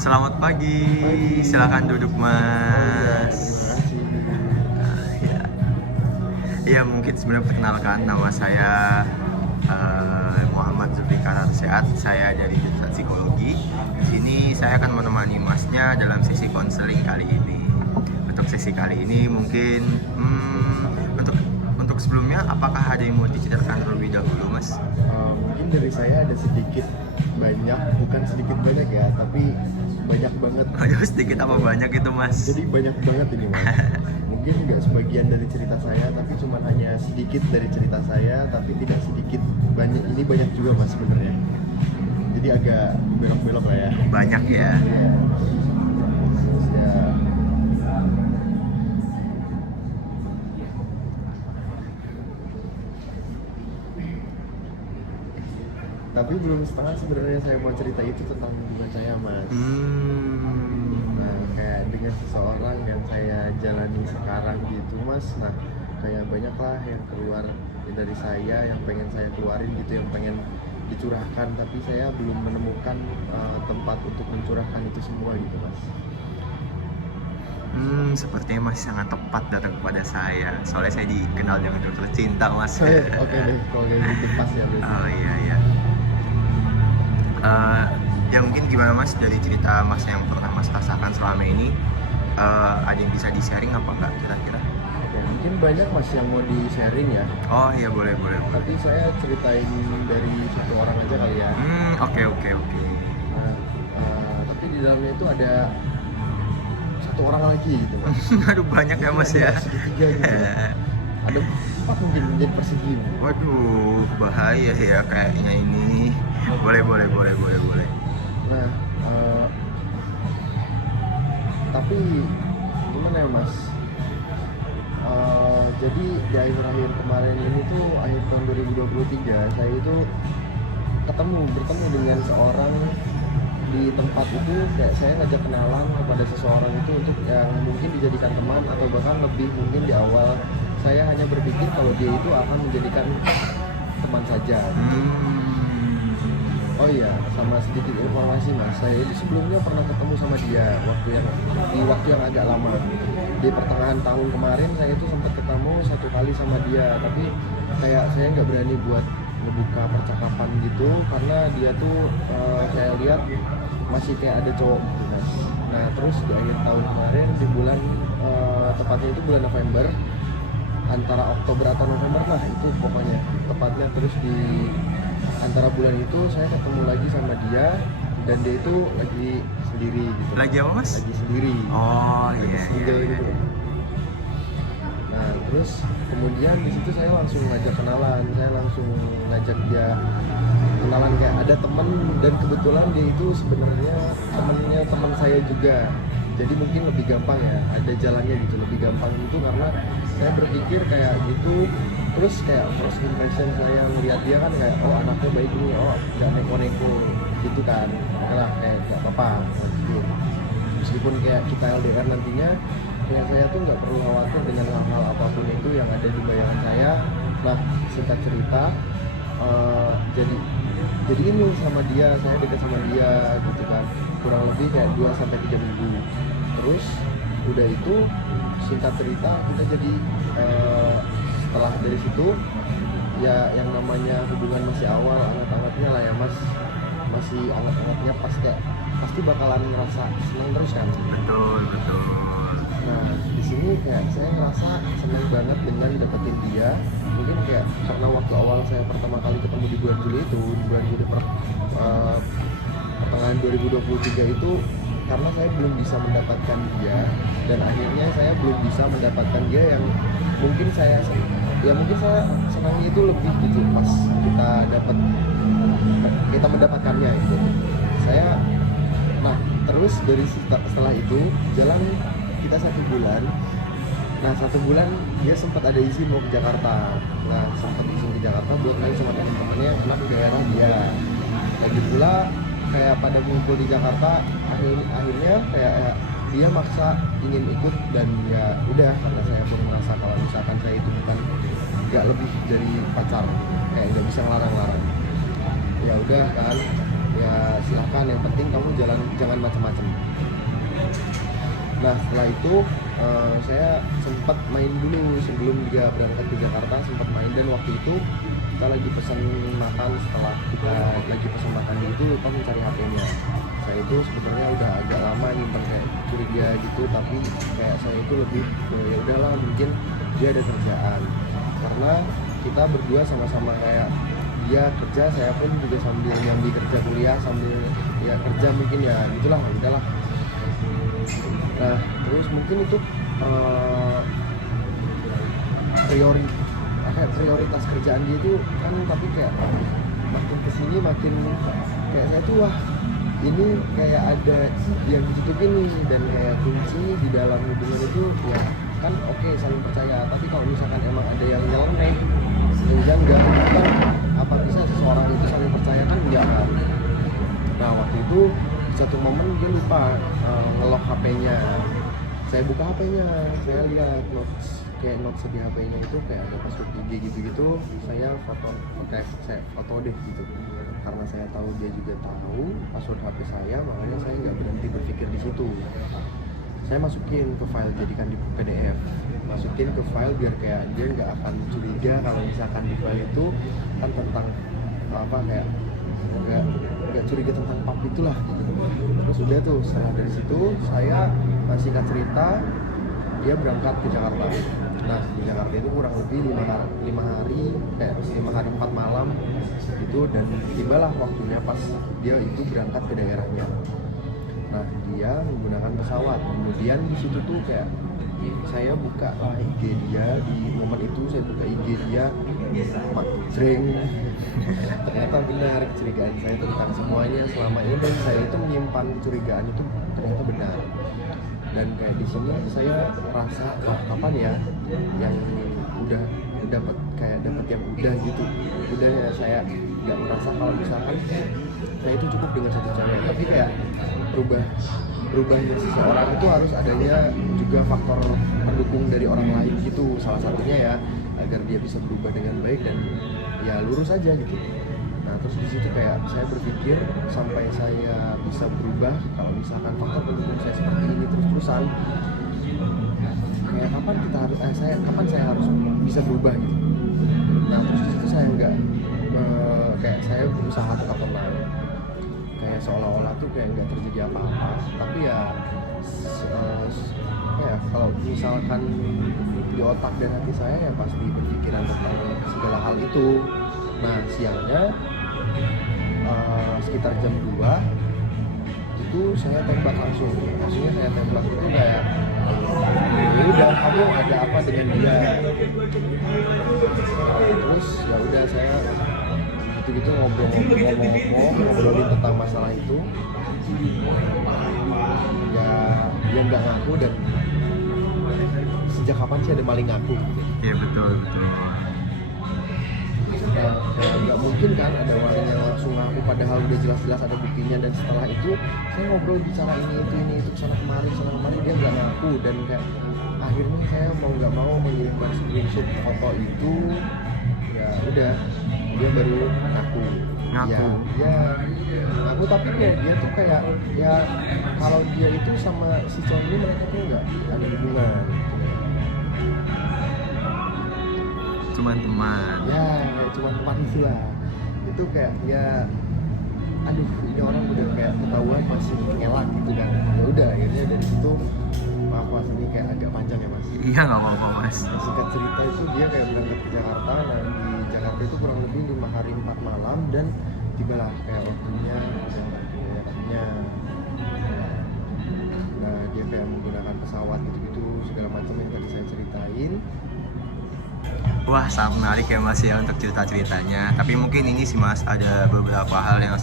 Selamat pagi, silakan duduk Mas. Ya, ya mungkin sebenarnya perkenalkan nama saya Muhammad Zulfikar Arsyad. Saya dari jurusan Psikologi. Di sini saya akan menemani Masnya dalam sesi konseling kali ini. Untuk sesi kali ini mungkin untuk sebelumnya apakah ada yang mau diceritakan terlebih dahulu Mas? Mungkin dari saya ada sedikit banyak, bukan sedikit banyak ya, tapi banyak banget. Aduh, sedikit apa banyak itu Mas? Jadi banyak banget ini Mas. Mungkin nggak sebagian dari cerita saya, tapi cuma hanya sedikit dari cerita saya, tapi tidak sedikit banyak. Ini banyak juga Mas sebenarnya. Jadi agak belok-belok lah ya. Banyak ya. Iya. Terus ya, tapi belum setengah sebenarnya saya mau cerita itu tentang hubungan saya Mas. Nah, kayak dengan seseorang yang saya jalani sekarang gitu Mas. Nah, kayak banyak lah yang keluar dari saya, yang pengen saya keluarin gitu, yang pengen dicurahkan, tapi saya belum menemukan tempat untuk mencurahkan itu semua gitu Mas. Sepertinya masih sangat tepat datang kepada saya. Soalnya saya dikenal dengan dokter cinta, Mas. Oke deh, kalau kayak gitu pas ya berarti. Oh iya iya. Ya mungkin gimana Mas dari cerita Mas yang pernah Mas rasakan selama ini? Ada yang bisa di-sharing apa enggak kira-kira? Oke, mungkin banyak Mas yang mau di-sharing ya. Oh iya boleh. Tapi saya ceritain dari satu orang aja kali ya. Oke. Nah, tapi di dalamnya itu ada satu orang lagi gitu Mas. Aduh banyak ya Mas ya. Ada segitiga gitu. Ada 4 mungkin menjadi persegi. Waduh, bahaya ya kayaknya ini. Boleh. Nah, tapi gimana ya Mas? Jadi di akhir-akhir kemarin ini tuh, akhir tahun 2023, saya itu bertemu dengan seorang di tempat itu. Kayak saya ngajak kenalan kepada seseorang itu untuk yang mungkin dijadikan teman, atau bahkan lebih mungkin di awal saya hanya berpikir kalau dia itu akan menjadikan teman saja. Oh iya, sama sedikit informasi Mas, saya itu sebelumnya pernah ketemu sama dia di waktu yang agak lama. Di pertengahan tahun kemarin saya itu sempat ketemu 1 kali sama dia, tapi kayak saya nggak berani buat ngebuka percakapan gitu, karena dia tuh saya lihat masih kayak ada cowok gitu Mas. Nah terus di akhir tahun kemarin, di bulan tepatnya itu bulan November, antara Oktober atau November lah itu pokoknya tepatnya. Terus di antara bulan itu saya ketemu lagi sama dia, dan dia itu lagi sendiri gitu. Lagi apa Mas? Lagi sendiri. Oh Lagi iya. single gitu. Nah terus kemudian di situ saya langsung ngajak kenalan, saya langsung ngajak dia kenalan, kayak ada temen, dan kebetulan dia itu sebenarnya temennya teman saya juga. Jadi mungkin lebih gampang ya, ada jalannya gitu, lebih gampang gitu, karena saya berpikir kayak gitu. Terus kayak first impression saya melihat dia kan kayak, oh anaknya baik nih, oh gak neko-neko gitu kan. Nah kayak gak apa-apa gitu. Meskipun kayak kita LDR nantinya, kayak saya tuh nggak perlu khawatir dengan hal-hal apapun itu yang ada di bayangan saya. Nah singkat cerita, jadi ini sama dia, saya dekat sama dia gitu kan, kurang lebih kayak 2-3 minggu. Terus udah itu, singkat cerita kita jadi setelah dari situ ya, yang namanya hubungan masih awal, anget-angetnya lah ya Mas, masih anget-angetnya, pasti bakalan ngerasa senang terus kan. Betul. Nah di sini kayak saya ngerasa senang banget dengan dapetin dia. Mungkin kayak karena waktu awal saya pertama kali ketemu di bulan Juli itu, di bulan Juli pertengahan 2023 itu, karena saya belum bisa mendapatkan dia, dan akhirnya saya belum bisa mendapatkan dia yang mungkin saya senangnya itu lebih gitu pas kita mendapatkannya itu. Nah terus setelah itu jalan kita 1 bulan. Nah 1 bulan dia sempat ada izin mau ke Jakarta. Nah sempat izin ke Jakarta buat main sama teman-temannya anak daerah dia. Lagi pula kayak pada ngumpul di Jakarta, akhirnya kayak dia maksa ingin ikut, dan ya udah, karena saya pun merasa kalau misalkan saya itu bukan nggak lebih dari pacar, kayak nggak bisa ngelarang-larang. Ya udah kan, ya silakan, yang penting kamu jangan macam-macam. Nah setelah itu saya sempat main dulu sebelum dia berangkat ke Jakarta, sempat main, dan waktu itu kita lagi pesan makan. Setelah kita lagi pesan makan itu lupa mencari HP-nya. Saya itu sebenarnya udah agak lama nyimpen kayak curiga gitu, tapi kayak saya itu lebih ya udahlah, mungkin dia ada kerjaan, karena kita berdua sama-sama kayak dia kerja, saya pun juga sambil nyambi kerja kuliah, sambil ya kerja mungkin ya gitulah, udahlah. Nah terus mungkin itu prioritas kerjaan dia itu kan, tapi kayak makin kesini makin kayak saya tuh wah ini kayak ada yang ditutupin nih, dan kayak kunci di dalam hubungan itu ya kan oke, saling percaya, tapi kalau misalkan emang ada yang nyeleneh enggak kan, apa bisa seseorang itu saling percaya kan, enggak kan. Nah waktu itu di satu momen dia lupa nge-lock HP-nya. Saya buka HP-nya, saya lihat notes di HP-nya itu kayak ada password IG gitu-gitu. Saya foto deh gitu, karena saya tahu dia juga tahu password HP saya, makanya saya nggak berhenti berpikir di situ. Saya masukin ke file, jadikan di PDF, masukin ke file biar kayak dia nggak akan curiga kalau misalkan di file itu kan tentang apa, kayak nggak curiga tentang pub itulah gitu. Terus udah tuh, setelah dari situ saya singkat cerita dia berangkat ke Jakarta. Nah di Jakarta itu kurang lebih 5 hari 4 malam gitu, dan tibalah waktunya pas dia itu berangkat ke daerahnya. Nah dia menggunakan pesawat. Kemudian di situ tuh kayak saya buka IG dia, di momen itu saya buka IG dia, jreng, ternyata benar kecurigaan saya tentang semuanya selama ini, dan saya itu menyimpan kecurigaan itu ternyata benar. Dan kayak di sini saya rasa wah kapan ya yang udah dapat yang udah gitu, udah ya saya nggak merasa kalau misalkan saya itu cukup dengan satu cewek, tapi kayak berubahnya seseorang itu harus adanya juga faktor pendukung dari orang lain gitu, salah satunya ya agar dia bisa berubah dengan baik dan ya lurus aja gitu. Nah terus di situ kayak saya berpikir sampai saya bisa berubah, kalau misalkan faktor pendukung saya seperti ini terus-terusan, kayak kapan saya harus bisa berubah gitu. Nah terus di situ saya kayak saya berusaha tetap tenang, kayak seolah-olah tuh kayak nggak terjadi apa-apa, tapi ya kalau misalkan di otak dan hati saya ya pasti berpikiran tentang segala hal itu. Nah siangnya sekitar jam 2 itu saya tembak langsung. Maksudnya saya tembak itu kayak ya udah, kamu ada apa dengan dia? Terus ya udah saya gitu ngobrolin tentang masalah itu. Ya dia nggak ngaku, dan sejak kapan sih ada maling ngaku gitu. Iya betul. Nah, nggak mungkin kan ada orang yang langsung ngaku padahal udah jelas-jelas ada buktinya. Dan setelah itu saya ngobrol bicara ini itu sana kemari dia nggak ngaku, dan kayak akhirnya saya mau nggak mau mengirimkan screenshot foto itu. Ya udah, dia baru ngaku. Ya ngaku, tapi dia tuh kayak ya kalau dia itu sama si cowok ini mereka tuh nggak ada hubungan, cuma teman. Ya cuma teman lah. Itu kayak ya aduh, ini orang udah kayak ketahuan masih ngelak gitu kan. Ya udah, akhirnya dari situ, maaf mas ini kayak agak panjang ya mas. Iya nggak apa-apa mas. Singkat cerita itu dia kayak berangkat ke Jakarta. Nah di Jakarta itu kurang lebih 5 hari 4 malam, dan tibalah kayak waktunya. Nah dia kayak menggunakan pesawat gitu segala macam yang tadi saya ceritain. Wah, sangat menarik ya mas ya untuk cerita-ceritanya. Tapi mungkin ini sih mas, ada beberapa hal yang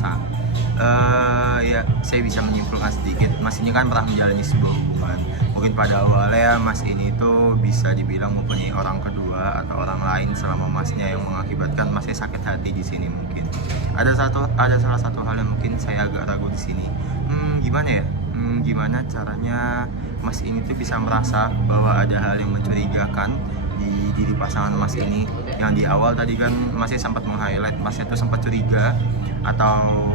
ya saya bisa menyimpulkan sedikit. Mas ini kan pernah menjalani sebuah hubungan. Mungkin pada awalnya mas ini tuh bisa dibilang mempunyai orang kedua atau orang lain selama masnya, yang mengakibatkan masnya sakit hati di sini mungkin. Ada salah satu hal yang mungkin saya agak ragu di sini. Gimana ya? Gimana caranya mas ini tuh bisa merasa bahwa ada hal yang mencurigakan di diri pasangan mas ini, yang di awal tadi kan masih sempat meng-highlight masnya tuh sempat curiga atau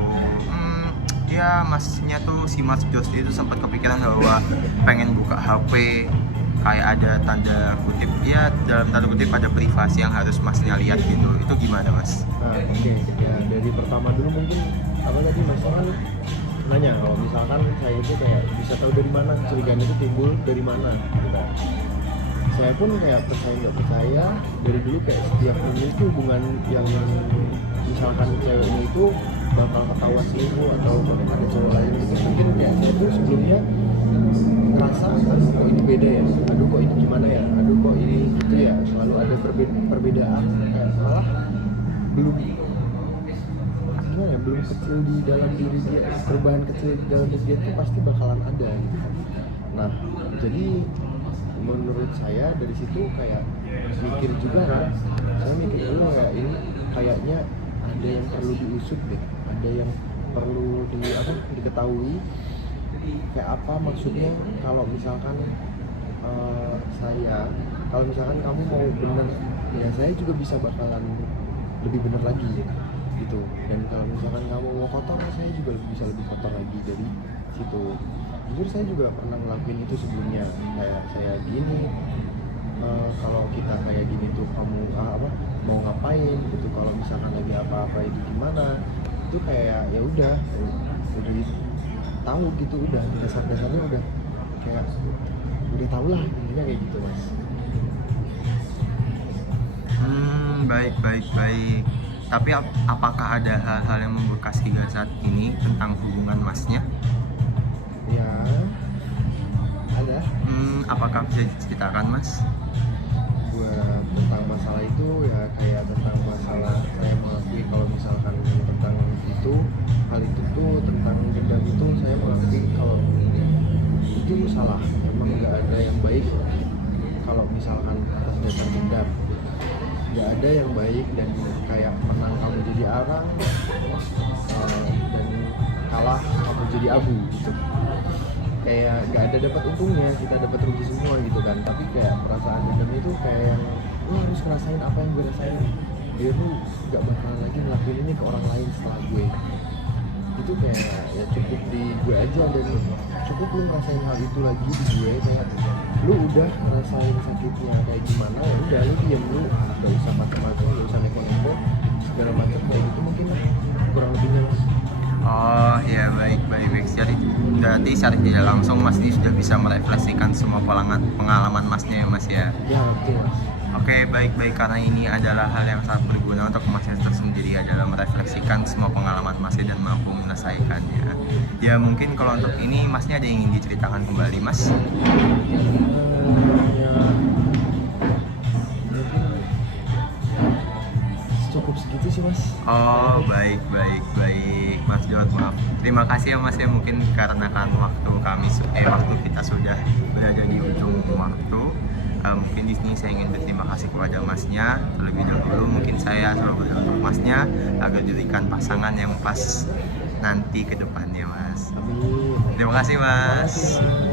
ya masnya tuh si Mas Josti itu sempat kepikiran bahwa pengen buka HP, kayak ada tanda kutip ya, dalam tanda kutip ada privasi yang harus masnya lihat gitu. Itu gimana Mas? Nah, oke. Ya dari pertama dulu mungkin apa tadi Mas kan nanya kalau misalkan saya itu kayak bisa tahu dari mana kecurigaan itu timbul dari mana gitu kan. Saya pun kayak percaya nggak percaya dari dulu kayak setiap memiliki hubungan yang misalkan ceweknya itu bakal ketahuan selingkuh atau ada cowok lain gitu, mungkin kayak saya tuh sebelumnya ngerasa aduh kok ini beda ya, aduh kok ini gimana ya, aduh kok ini gitu ya, selalu ada perbedaan kayak malah belum gimana ya, belum kecil di dalam diri dia, perubahan kecil di dalam diri dia tuh pasti bakalan ada gitu. Nah jadi menurut saya dari situ kayak mikir juga kan, saya mikir dulu kayak ini kayaknya ada yang perlu diusut deh, ada yang perlu diketahui kayak apa maksudnya. Kalau misalkan kalau misalkan kamu mau bener ya saya juga bisa bakalan lebih bener lagi gitu, dan kalau misalkan kamu mau kotor saya juga bisa lebih kotor lagi dari situ. Jujur saya juga pernah ngelakuin itu sebelumnya, kayak saya gini, kalau kita kayak gini tuh kamu mau ngapain gitu, kalau misalkan lagi apa-apa itu gimana, itu kayak ya udah tahu gitu, udah dasar-dasarnya udah kayak udah tau lah intinya kayak gitu Mas. Baik. Tapi apakah ada hal-hal yang membekas hingga saat ini tentang hubungan Masnya? Ya ada. Apakah bisa diceritakan Mas? Buat tentang masalah itu ya kayak tentang masalah saya mengakui kalau misalkan tentang itu, hal itu tuh tentang dendam itu saya mengakui kalau itu salah, emang nggak ada yang baik kalau misalkan atas dasar dendam, nggak ada yang baik, dan kayak menang kamu jadi arang dan kalah kamu jadi abu gitu, kayak nggak ada dapat untungnya, kita dapat rugi semua gitu kan. Tapi kayak perasaan dendam itu kayak yang lu harus ngerasain apa yang gue rasain biar lu nggak bakalan lagi ngelakuin ini ke orang lain setelah gue. Itu kayak ya cukup di gue aja, dan cukup lu ngerasain hal itu lagi di gue, kayak lu udah ngerasain sakitnya kayak gimana, ya udah lu diam, lu nggak usah macam-macam, nggak usah neko-neko segala macam kayak gitu, mungkin kurang lebihnya Mas. Oh ya, baik. Jadi berarti secara tidak langsung Mas ini sudah bisa merefleksikan semua pengalaman Masnya ya Mas ya. Ya betul Mas. Oke, baik, karena ini adalah hal yang sangat berguna untuk Masnya tersendiri adalah merefleksikan semua pengalaman Masnya dan mampu menyelesaikannya. Ya mungkin kalau untuk ini Masnya ada yang ingin diceritakan kembali Mas? Cukup segitu sih Mas. Oh, baik Mas Jod, maaf. Terima kasih ya Mas ya, mungkin karena kan waktu kita sudah berada di ujung waktu. Mungkin di sini saya ingin berterima kasih kepada Masnya terlebih dahulu. Mungkin saya selalu berdoa untuk Masnya agar diberikan pasangan yang pas nanti ke depannya Mas. Amin. Terima kasih Mas. Terima kasih, Mas.